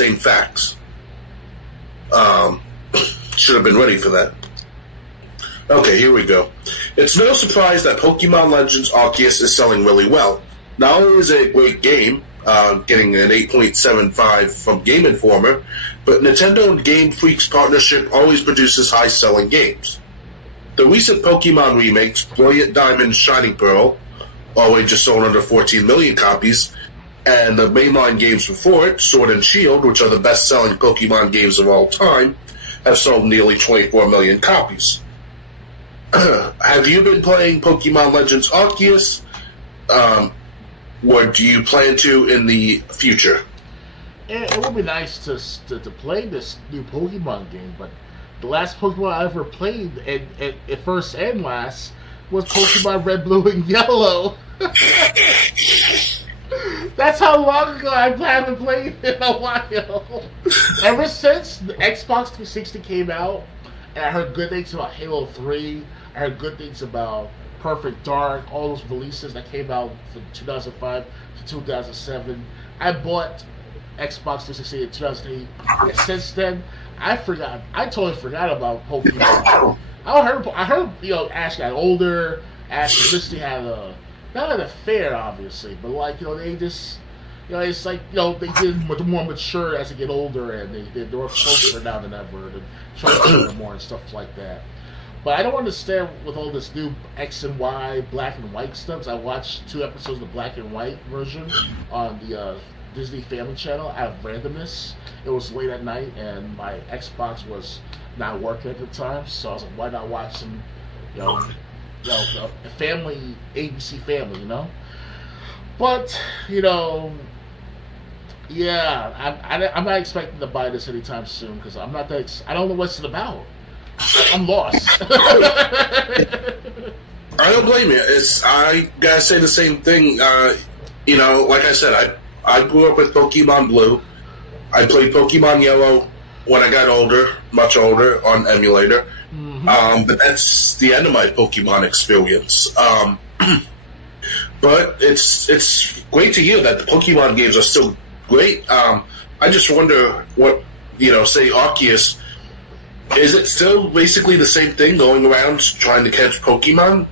same facts. Should have been ready for that. Okay, here we go. It's no surprise that Pokemon Legends Arceus is selling really well. Not only is it a great game, getting an 8.75 from Game Informer, but Nintendo and Game Freak's partnership always produces high-selling games. The recent Pokemon remakes, Brilliant Diamond, Shining Pearl, already just sold under 14 million copies, and the mainline games before it, Sword and Shield, which are the best-selling Pokemon games of all time, have sold nearly 24 million copies. Have you been playing Pokemon Legends Arceus? Or do you plan to in the future? It would be nice to play this new Pokemon game, but the last Pokemon I ever played, at first and last, was Pokemon Red, Blue, and Yellow. That's how long ago I haven't played in a while. Ever since the Xbox 360 came out, and I heard good things about Halo 3, I heard good things about Perfect Dark, all those releases that came out from 2005 to 2007. I bought Xbox 360 in 2008, and since then, I totally forgot about Pokemon. I heard, Ash got older, Ash and Misty had not an affair, obviously, but they just, it's like, they get much more mature as they get older, and they're closer now than ever, and try to learn more and stuff like that. But I don't understand with all this new X and Y, black and white stuff. I watched 2 episodes of the black and white version on the Disney Family Channel out of randomness. It was late at night, and my Xbox was not working at the time, so I was like, why not watch some, a family, ABC Family, But, yeah, I'm not expecting to buy this anytime soon, because I'm not that, I don't know what's it about. I'm lost. I don't blame you. I gotta say the same thing. Like I said, I grew up with Pokemon Blue. I played Pokemon Yellow when I got older, much older, on emulator. Mm-hmm. But that's the end of my Pokemon experience. But it's great to hear that the Pokemon games are still great. I just wonder what, say Arceus, is it still basically the same thing, going around trying to catch Pokemon?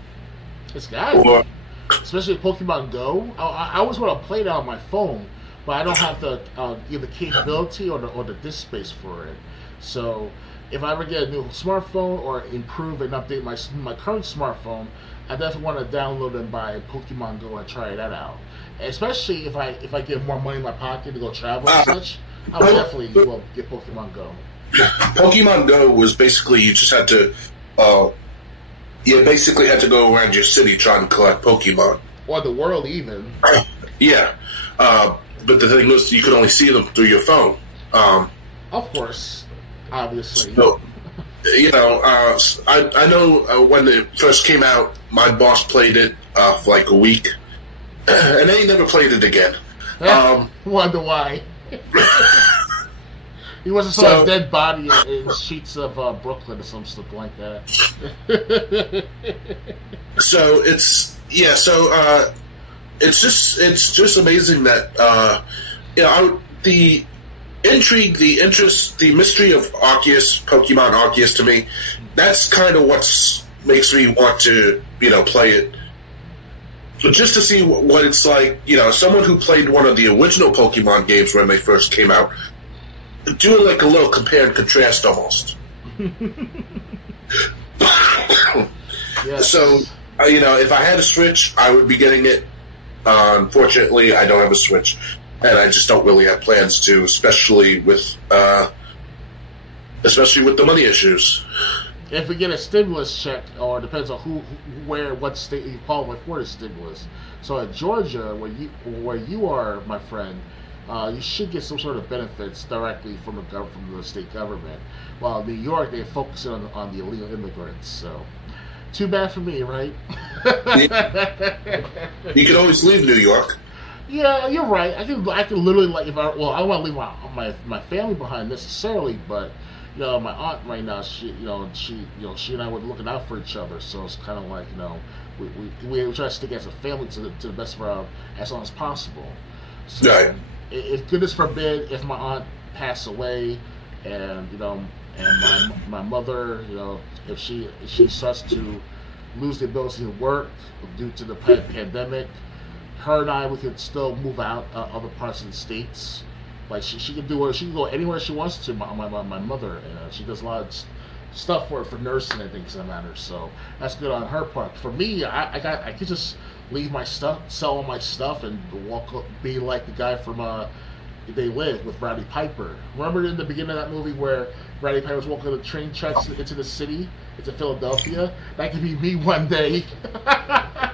It's got to be. Especially Pokemon Go. I always want to play it on my phone, but I don't have the either capability or the disk space for it. So if I ever get a new smartphone or improve and update my current smartphone, I definitely want to download and buy Pokemon Go and try that out. Especially if I get more money in my pocket to go travel and such, I would definitely get Pokemon Go. Pokemon Go was basically you just had to, basically had to go around your city trying to collect Pokemon. Or the world even. Yeah, but the thing was you could only see them through your phone. Of course, obviously. So, I know when it first came out, my boss played it for like a week, and then he never played it again. Wonder why. He wasn't saw a dead body in the streets of Brooklyn or something like that. So it's just amazing that the intrigue, the interest, the mystery of Arceus, Pokemon Arceus, to me, that's kind of what makes me want to play it. Just to see what it's like, someone who played one of the original Pokemon games when they first came out. Doing like a little compare and contrast almost. Yes. So, if I had a Switch, I would be getting it. Unfortunately, I don't have a Switch, and I just don't really have plans to, especially with the money issues. If we get a stimulus check, or it depends on what state you qualify for the stimulus. So at Georgia, where you are, my friend, you should get some sort of benefits directly from the state government. While New York, they're focusing on the illegal immigrants. So, too bad for me, right? You can always leave New York. Yeah, you're right. I can literally, like, I don't want to leave my family behind necessarily, but my aunt right now, she and I were looking out for each other. So it's kind of like we try to stick as a family to the best of our as long as possible. So, right. if goodness forbid, if my aunt passed away, and and my mother, if she starts to lose the ability to work due to the pandemic, her and I, we could still move out other parts of the states. Like she can go anywhere she wants to. My mother, she does a lot of stuff for nursing and things that matter. So that's good on her part. For me, I could just leave my stuff, sell all my stuff, and be like the guy from They Live with Roddy Piper. Remember in the beginning of that movie where Roddy Piper was walking the train tracks into the city, into Philadelphia? That could be me one day. I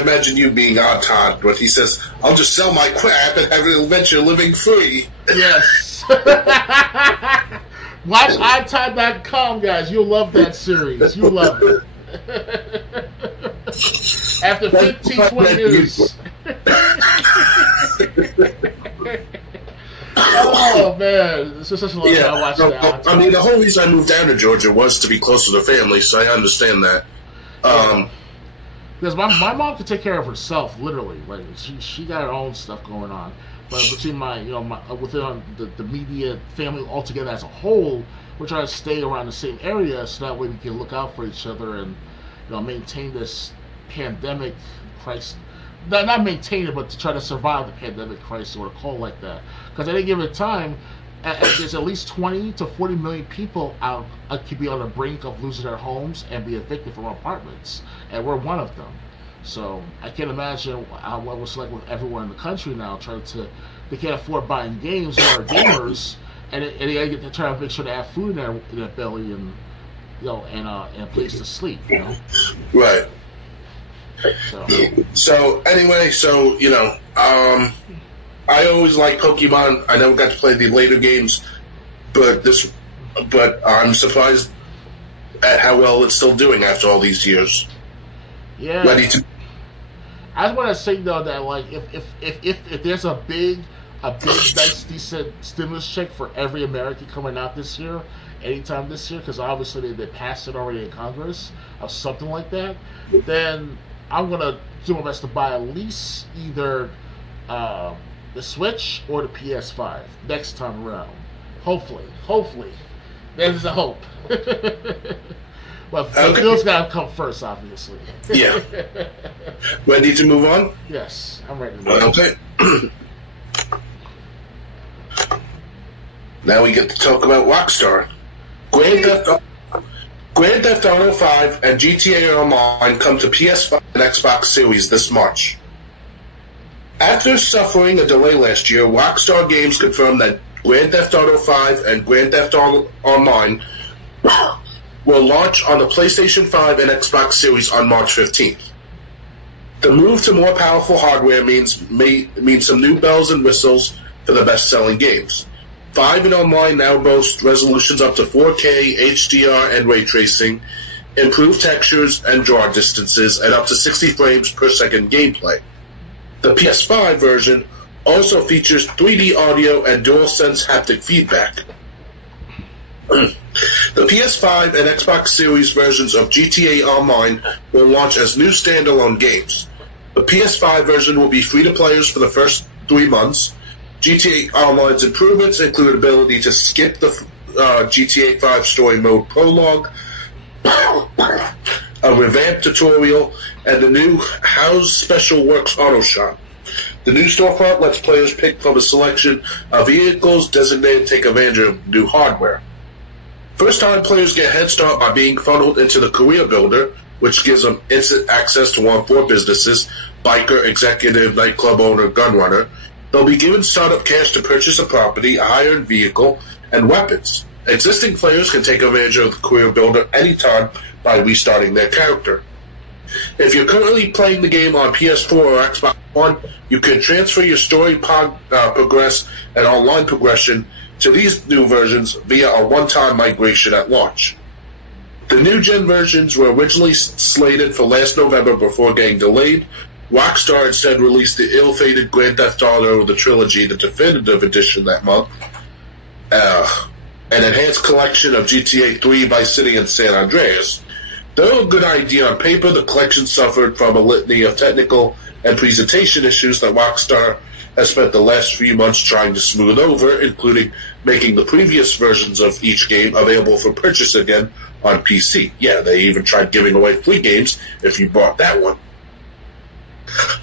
imagine you being Odd Todd, but he says, "I'll just sell my crap and have an adventure living free." Yes. Watch oddtodd.com, guys. You'll love that series. You'll love it. After 15, 20 years. Oh, man. This is such a long time I watched that. I mean, the whole reason I moved down to Georgia was to be closer to family, so I understand that. Because my mom could take care of herself, literally. Like she got her own stuff going on. But between within the media family altogether as a whole, we're trying to stay around the same area so that way we can look out for each other and maintain this pandemic crisis. Not maintain it, but to try to survive the pandemic crisis, or to call it like that. Because at any given time, there's at least 20 to 40 million people out could be on the brink of losing their homes and be evicted from apartments, and we're one of them. So I can't imagine what it's like with everyone in the country now they can't afford buying games or are gamers, and they get to try to make sure they have food in their belly and and a place to sleep. Right. So anyway, I always liked Pokemon. I never got to play the later games, but I'm surprised at how well it's still doing after all these years. Yeah. Ready to. I just want to say though that like if there's a big nice decent stimulus check for every American coming out this year, anytime this year, because obviously they passed it already in Congress or something like that, then I'm gonna do my best to buy at least either the Switch or the PS5 next time around. Hopefully, there's a hope. Well, the bills gotta come first, obviously. Yeah. Ready to move on? Yes, I'm ready to move on. Okay. Now we get to talk about Rockstar. Grand Theft Auto 5 and GTA Online come to PS5 and Xbox Series this March. After suffering a delay last year, Rockstar Games confirmed that Grand Theft Auto 5 and Grand Theft Auto Online will launch on the PlayStation 5 and Xbox Series on March 15th. The move to more powerful hardware means some new bells and whistles for the best-selling games. 5 and Online now boast resolutions up to 4K, HDR, and ray tracing, improved textures and draw distances, and up to 60 frames per second gameplay. The PS5 version also features 3D audio and DualSense haptic feedback. The PS5 and Xbox Series versions of GTA Online will launch as new standalone games. The PS5 version will be free to players for the first 3 months. GTA Online's improvements include ability to skip the GTA 5 story mode prologue, a revamped tutorial, and the new How's Special Works Auto Shop. The new storefront lets players pick from a selection of vehicles designated to take advantage of new hardware. First-time players get a head start by being funneled into the Career Builder, which gives them instant access to one of 4 businesses: biker, executive, nightclub owner, gun runner. They'll be given startup cash to purchase a property, a hired vehicle, and weapons. Existing players can take advantage of the Career Builder anytime by restarting their character. If you're currently playing the game on PS4 or Xbox One, you can transfer your story progress and online progression to these new versions via a one-time migration at launch. The new-gen versions were originally slated for last November before getting delayed. Rockstar instead released the ill-fated Grand Theft Auto The Trilogy, the definitive edition, that month. An enhanced collection of GTA 3, Vice City, and San Andreas. Though a good idea on paper, the collection suffered from a litany of technical and presentation issues that Rockstar has spent the last few months trying to smooth over, including making the previous versions of each game available for purchase again on PC. Yeah, they even tried giving away free games if you bought that one.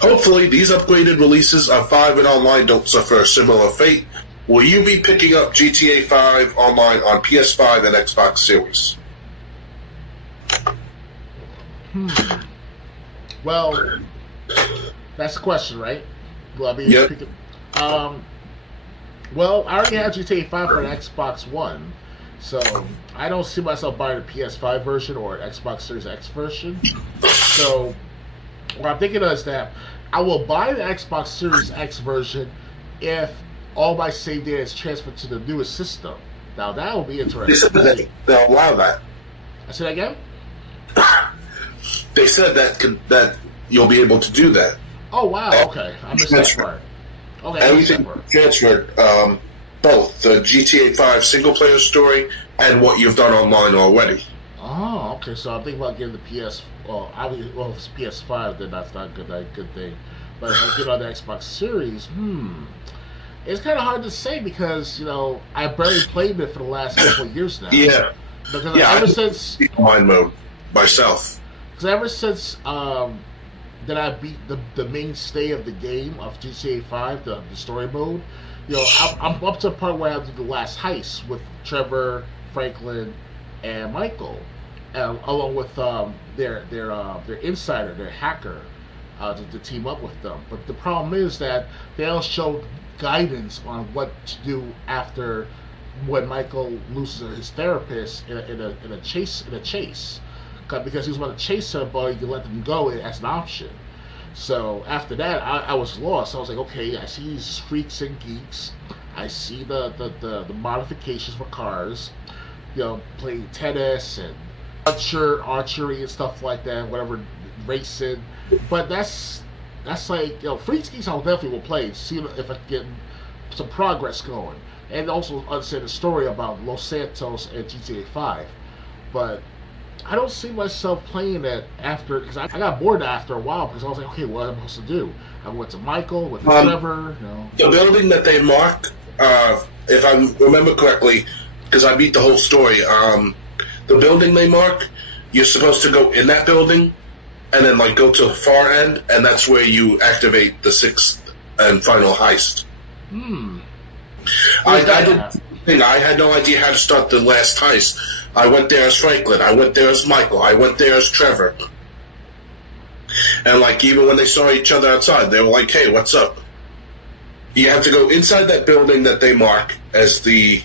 Hopefully, these upgraded releases of 5 and Online don't suffer a similar fate. Will you be picking up GTA 5 Online on PS5 and Xbox Series? Well, that's the question, right? Will I be Yep. picking? Well, I already have GTA 5 for an Xbox One, so I don't see myself buying a PS5 version or an Xbox Series X version. So what I'm thinking is that I will buy the Xbox Series X version if all my save data is transferred to the newest system. Now that will be They interesting. said that they'll allow that. I said that again? They said that you'll be able to do that. Oh wow, okay. I missed that part. Okay, I missed that Everything part. transferred, both the GTA 5 single-player story and what you've done online already. Oh, okay. So I'm thinking about getting the PS. Well, if it's PS5, then that's not a good thing. But if I get on the Xbox Series, it's kind of hard to say because I barely played it for the last couple of years now. Yeah. Because I online mode myself. Because ever since that I beat the mainstay of the game of GTA 5, the story mode, I'm up to the part where I have to do the last heist with Trevor, Franklin, and Michael, along with their insider, their hacker, to team up with them. But the problem is that they don't show guidance on what to do after when Michael loses his therapist in a chase. Because he was about to chase somebody, you let them go as an option. So after that, I was lost. I was like, okay, I see these freaks and geeks. I see the modifications for cars. Playing tennis and archery and stuff like that. Whatever, racing. But that's like freaks geeks. I definitely will play. See if I can get some progress going, and also understand the story about Los Santos and GTA 5. But I don't see myself playing it after, because I got bored after a while because I was like, okay, what am I supposed to do? I went to Michael, went to Trevor. The building that they mark, if I remember correctly, because I beat the whole story, the building they mark, you're supposed to go in that building and then go to the far end, and that's where you activate the 6th and final heist. I had no idea how to start the last heist. I went there as Franklin. I went there as Michael. I went there as Trevor. And even when they saw each other outside, they were like, "Hey, what's up?" You have to go inside that building that they mark as the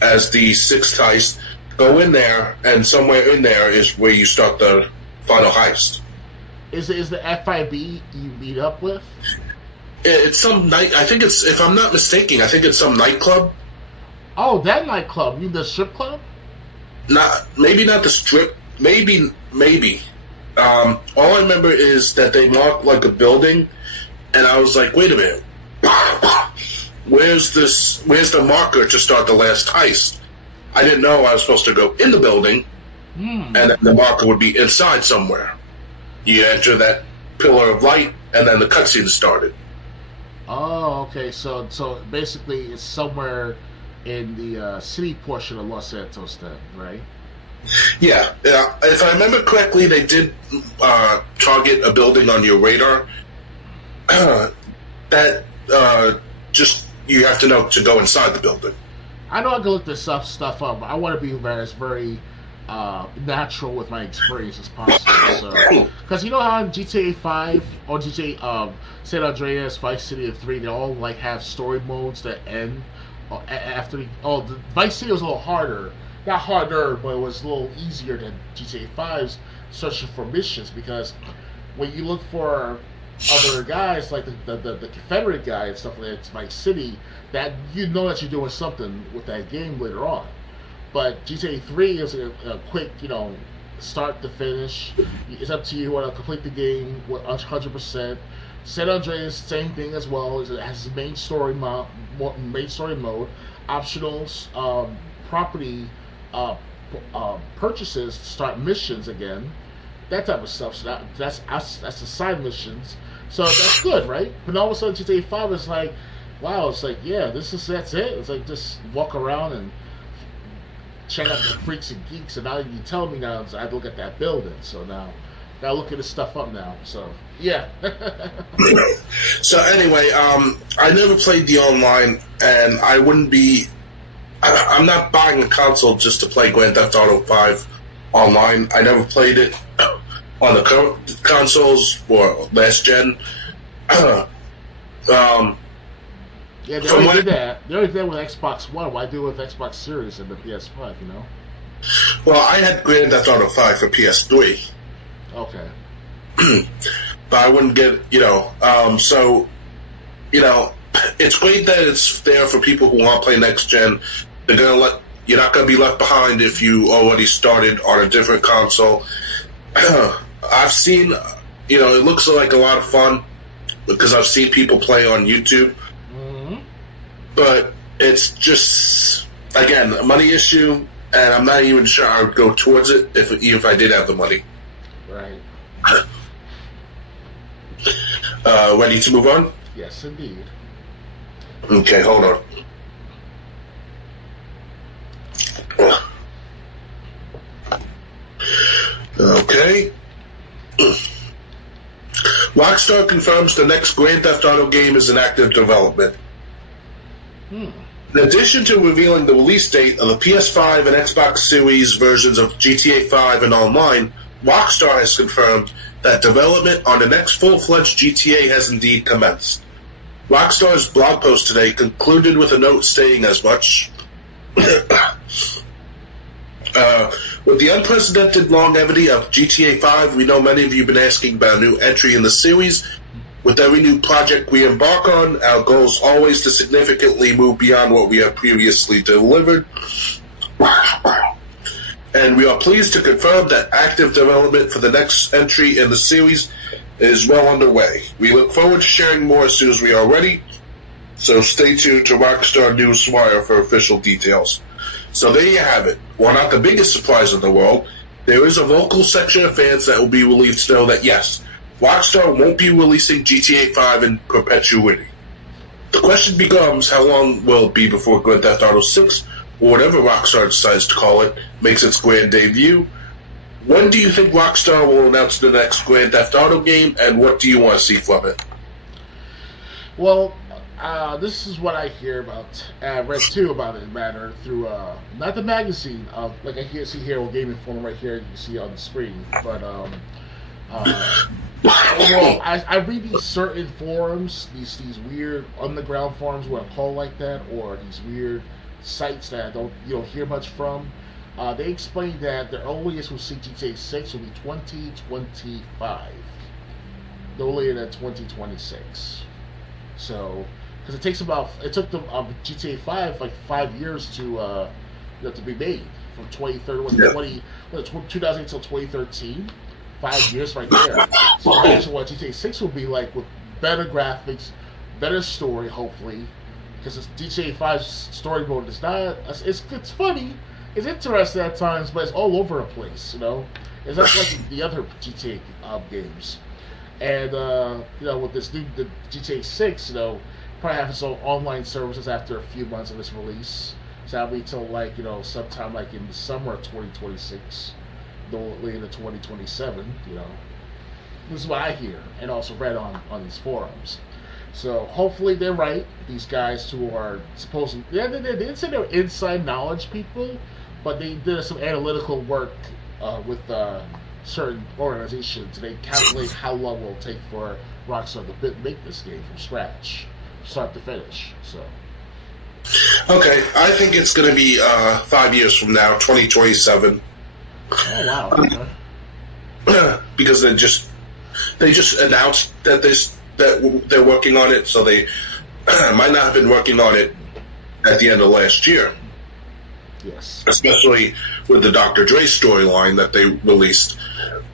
6th heist. Go in there, and somewhere in there is where you start the final heist. Is the FIB you meet up with? It's some night. I think it's, if I'm not mistaken, I think it's some nightclub. Oh, that nightclub. You mean the strip club? Maybe not the strip. Maybe. All I remember is that they marked a building, and I was like, wait a minute. Where's the marker to start the last heist? I didn't know I was supposed to go in the building, and then the marker would be inside somewhere. You enter that pillar of light, and then the cutscene started. Oh, okay. So basically, it's somewhere in the city portion of Los Santos, then, right? Yeah. If I remember correctly, they did target a building on your radar. That just you have to know to go inside the building. I know I can look this stuff up, but I want to be very natural with my experience as possible. So, because you know how in GTA 5 or GTA San Andreas, Vice City, and 3, they all have story modes that end after. The Vice City was a little harder, not harder, but it was a little easier than GTA 5's searching for missions, because when you look for other guys like the Confederate guy and stuff like that, it's Vice City, that you know that you're doing something with that game later on. But GTA 3 is a quick, start to finish. It's up to you. You want to complete the game 100%. San Andreas, same thing as well. It has main story mode, optional property purchases to start missions again, that type of stuff. So that's the side missions. So that's good, right? But all of a sudden, GTA 5 is like, wow, it's like, yeah, that's it. It's like just walk around and check out the freaks and geeks, and now you tell me now I have to look at that building. So now gotta look at this stuff up now. So yeah. So anyway, I never played the online, and I wouldn't be. I'm not buying a console just to play Grand Theft Auto 5 online. I never played it on the current consoles or last gen. Yeah, they already did that. They already did that with Xbox One. Why do it with Xbox Series and the PS5, you know? Well, I had Grand Theft Auto 5 for PS3. Okay. But I wouldn't get, so, it's great that it's there for people who want to play next gen. You're not going to be left behind if you already started on a different console. I've seen, it looks like a lot of fun because I've seen people play on YouTube. But it's just, again, a money issue, and I'm not even sure I would go towards it even if I did have the money. Right. Ready to move on? Yes, indeed. Okay, hold on. Okay. Rockstar confirms the next Grand Theft Auto game is in active development. In addition to revealing the release date of the PS5 and Xbox Series versions of GTA 5 and online, Rockstar has confirmed that development on the next full-fledged GTA has indeed commenced. Rockstar's blog post today concluded with a note stating as much. With the unprecedented longevity of GTA 5, we know many of you have been asking about a new entry in the series. With every new project we embark on, our goal is always to significantly move beyond what we have previously delivered. And we are pleased to confirm that active development for the next entry in the series is well underway. We look forward to sharing more as soon as we are ready, so stay tuned to Rockstar Newswire for official details. So there you have it. While not the biggest surprise in the world, there is a vocal section of fans that will be relieved to know that yes, Rockstar won't be releasing GTA 5 in perpetuity. The question becomes, how long will it be before Grand Theft Auto 6, or whatever Rockstar decides to call it, makes its grand debut? When do you think Rockstar will announce the next Grand Theft Auto game, and what do you want to see from it? Well, this is what I hear about. I read too about it, matter through not the magazine, like I see here on Game Informer right here. You can see on the screen, but well, I read these certain forums, these weird underground forums where I call like that, or these weird sites that you don't hear much from. They explain that the earliest we'll see GTA 6 will be 2025, no later than 2026. So, because it took the GTA 5 like 5 years to be made, from 2008 till 2013. 5 years right there. So imagine what GTA 6 will be like with better graphics, better story, hopefully. Because GTA 5's story mode is not. It's funny, it's interesting at times, but it's all over the place. It's not like the other GTA games. And with this new the GTA 6, probably have its own online services after a few months of its release. So that'll be till sometime like in the summer of 2026. No later than 2027, This is what I hear and also read on these forums. So hopefully they're right. These guys who are supposedly, they didn't say they were inside knowledge people, but they did some analytical work with certain organizations. They calculate how long it will take for Rockstar to make this game from scratch, start to finish. So. Okay, I think it's going to be 5 years from now, 2027. Oh wow! Okay. Because they just announced that they're working on it, so they might not have been working on it at the end of last year. Yes. Especially with the Dr. Dre storyline that they released.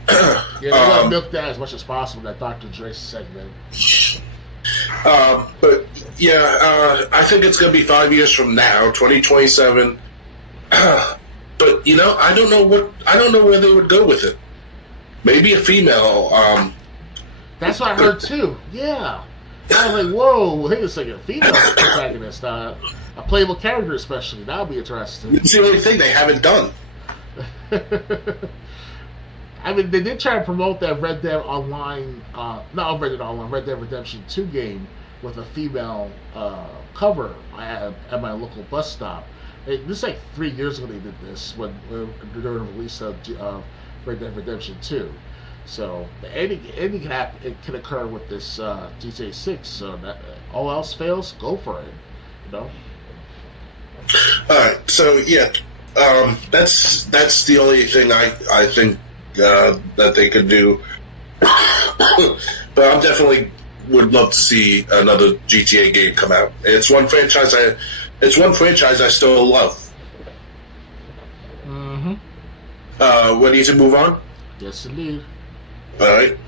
Yeah, they want to milk that as much as possible, that Dr. Dre segment. But yeah, I think it's going to be 5 years from now, 2027. But I don't know where they would go with it. Maybe a female That's what I heard too. Yeah. I was like, whoa, wait a second, female protagonist, a playable character especially. That'll be interesting. It's the only thing they haven't done. I mean, they did try to promote that Red Dead Online, not Red Dead Online, Red Dead Redemption 2 game with a female cover at my local bus stop. This is like 3 years ago they did this when during the release of Red Dead Redemption 2. So anything can happen. It can occur with this GTA 6. So that, all else fails, go for it. You know. All right. So yeah, that's the only thing I think that they could do. But I definitely would love to see another GTA game come out. It's one franchise I still love. Mm-hmm. We need to move on. Yes, indeed. All right.